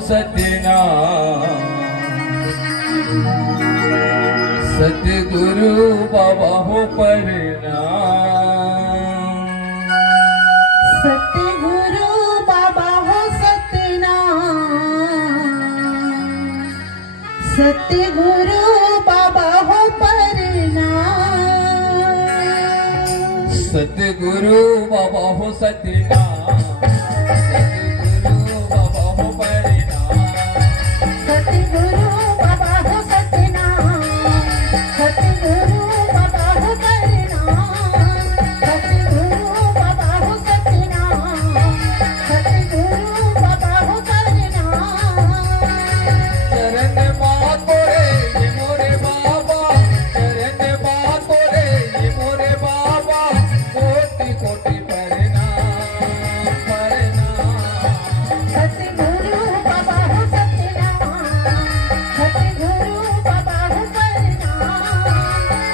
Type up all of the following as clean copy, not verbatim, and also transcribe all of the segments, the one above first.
सतनाम। सतगुरु बाबा हो प्रणाम। सतगुरु बाबा हो सतनाम। सतगुरु बाबा हो प्रणाम। सतगुरु बाबा हो सतनाम। सतगुरु बाबा हो प्रणाम। सतगुरु बाबा हो सतनाम। सतगुरु बाबा हो प्रणाम। सतगुरु बाबा हो सतनाम। सतगुरु बाबा हो प्रणाम। चरण मातो रे ये मोरे बाबा, चरण मातो रे ये मोरे बाबा, कोटि कोटि प्रणाम प्रणाम। सतगुरु बाबा हो सतनाम। सतगुरु बाबा हो प्रणाम।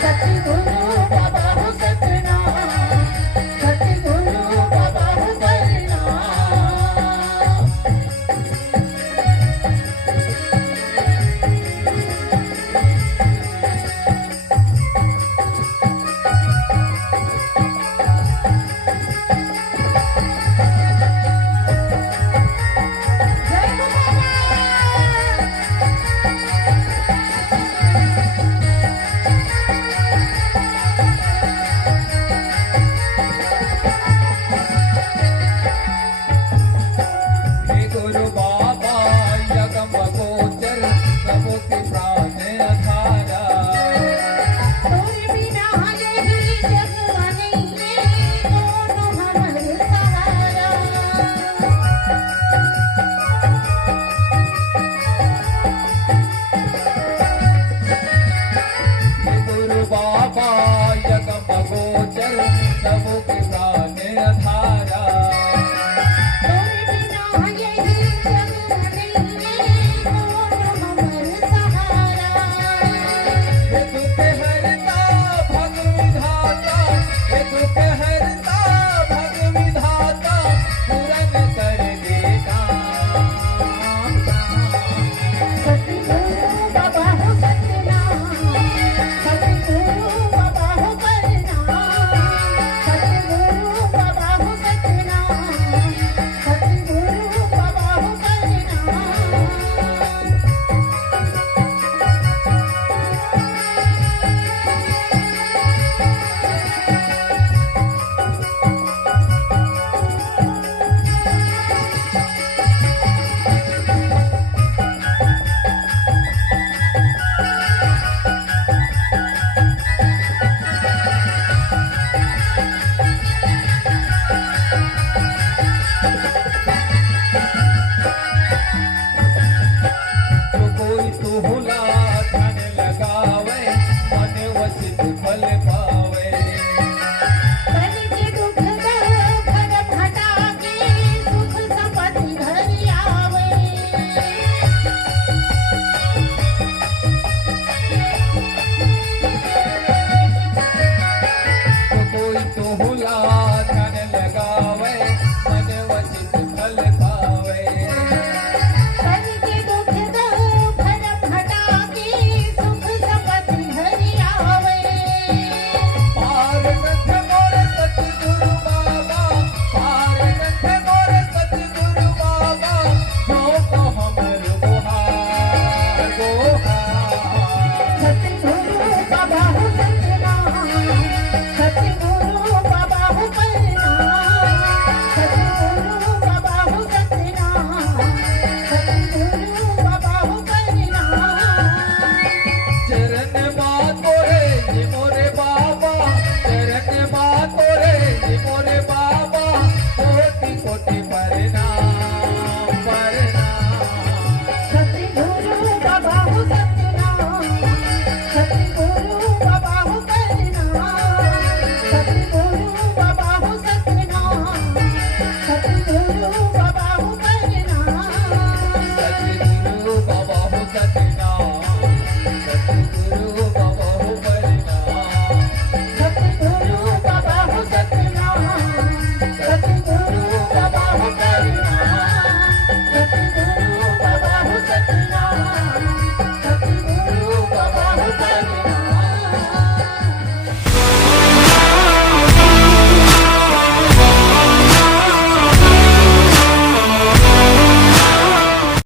सतगुरु बाबा हो सतनाम। सतगुरु बाबा हो प्रणाम। जय गुरुदेव। हे गुरु बाबा यगम गोचर, प्रभु के प्राण आधारा। तोरे बिना नहीं जगवा नहीं है, दोनों हमर सहारा। हे गुरु बाबा